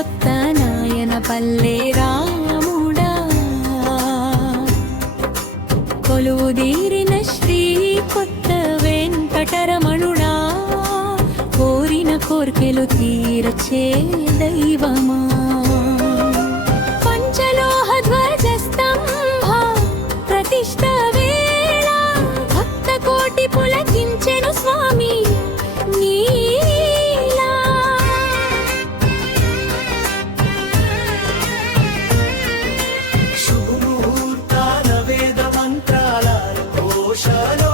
కొత్త నాయన పల్లె రాముడా కొలువుదీరిన శ్రీ కొత్త వెంకటరమణుడా కోరిన కోర్కెలు తీరచే దైవమా పంచలోహ ధ్వజస్తంభ ప్రతిష్ఠ వేళ భక్త కోటి పులకించెను స్వామి నీలా శుభముహూర్తాల వేద మంత్రాల ఘోషలో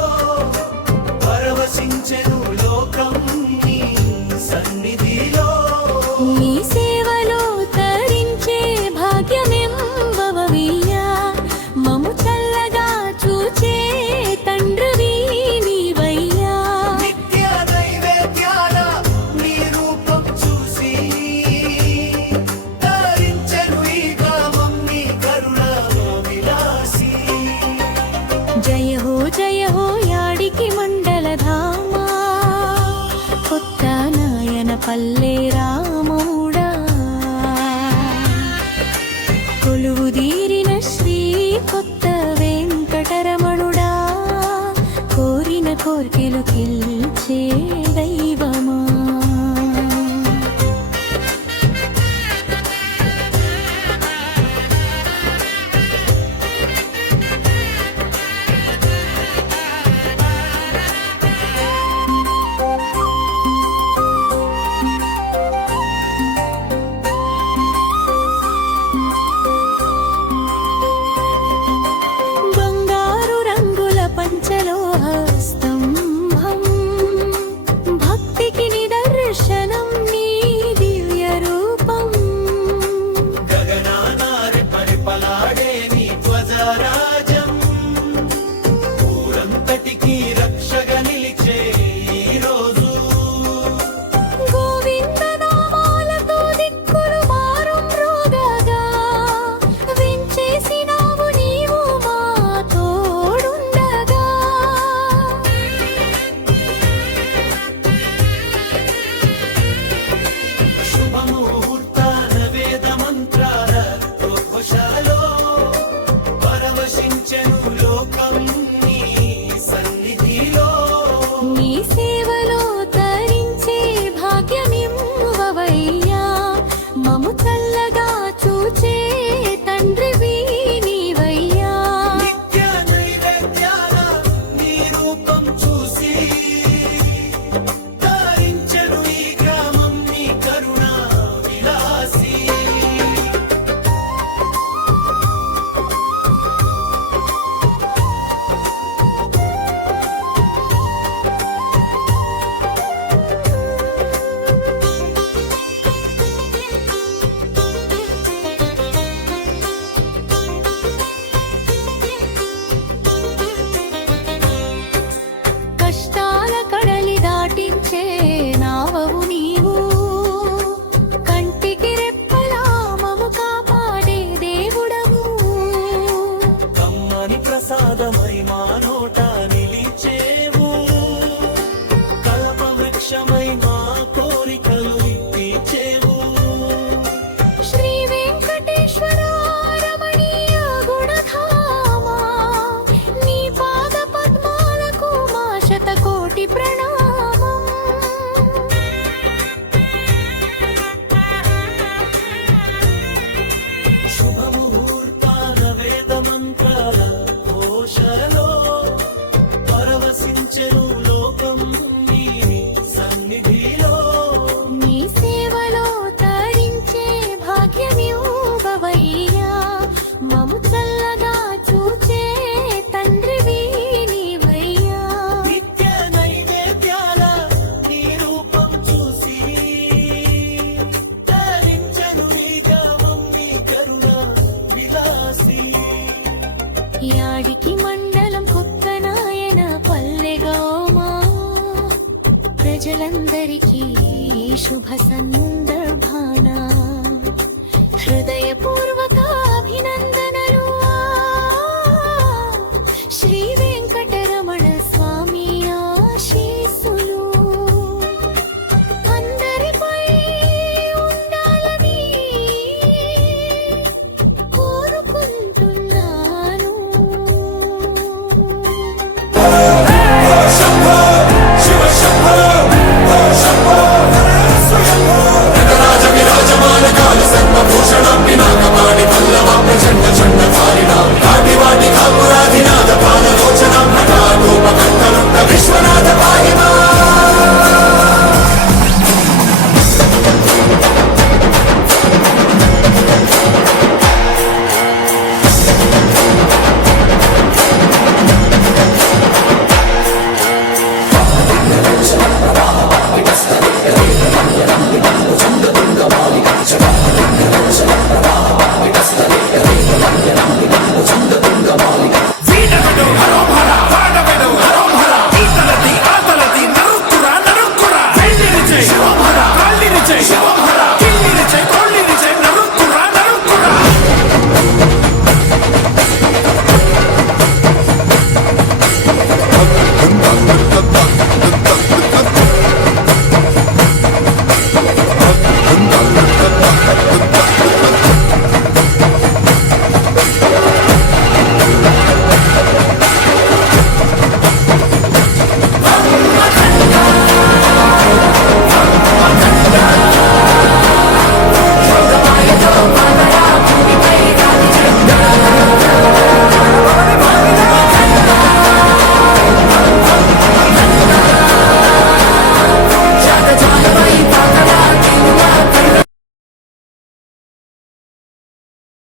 పరవశించెను లోకం నీ సన్నిధిలో నీ సేవలో తరించే భాగ్యమెంబవయ్యా మము చల్లగా చూచే తండ్రివి నీవయ్యా నిత్య నైవేద్యాల నీ రూపం చూసి తరించెను ఈ గ్రామం నీ కరుణ విలాసి జయ హో యాడికి మండలధామా కొత్త నాయన పల్లె రాముడా కొలువుదీరిన శ్రీ కొత్త వెంకటరమణుడా కోరిన కోర్కెలు కిల్చే దైవమా బంగారు రంగుల పంచలోహ స్తంభం భక్తికి నిదర్శనం నీ దివ్య రూపం గగనానారి పరిపలాడే నీ ధ్వజరాజం ఊరంతటికి రక్షగా నిలిచే ఈ రోజు గోవింద నామాలతో దిక్కులు మారు మ్రోగగా వెంచేసినావు నీవు మా తోడుండగా శుభముహూర్తాల వేద మంత్రాల ఘోషలో పరవశించెను లోకం నీ సన్నిధిలో నీ సేవలో తరించే భాగ్యమివ్వవయ్యా మము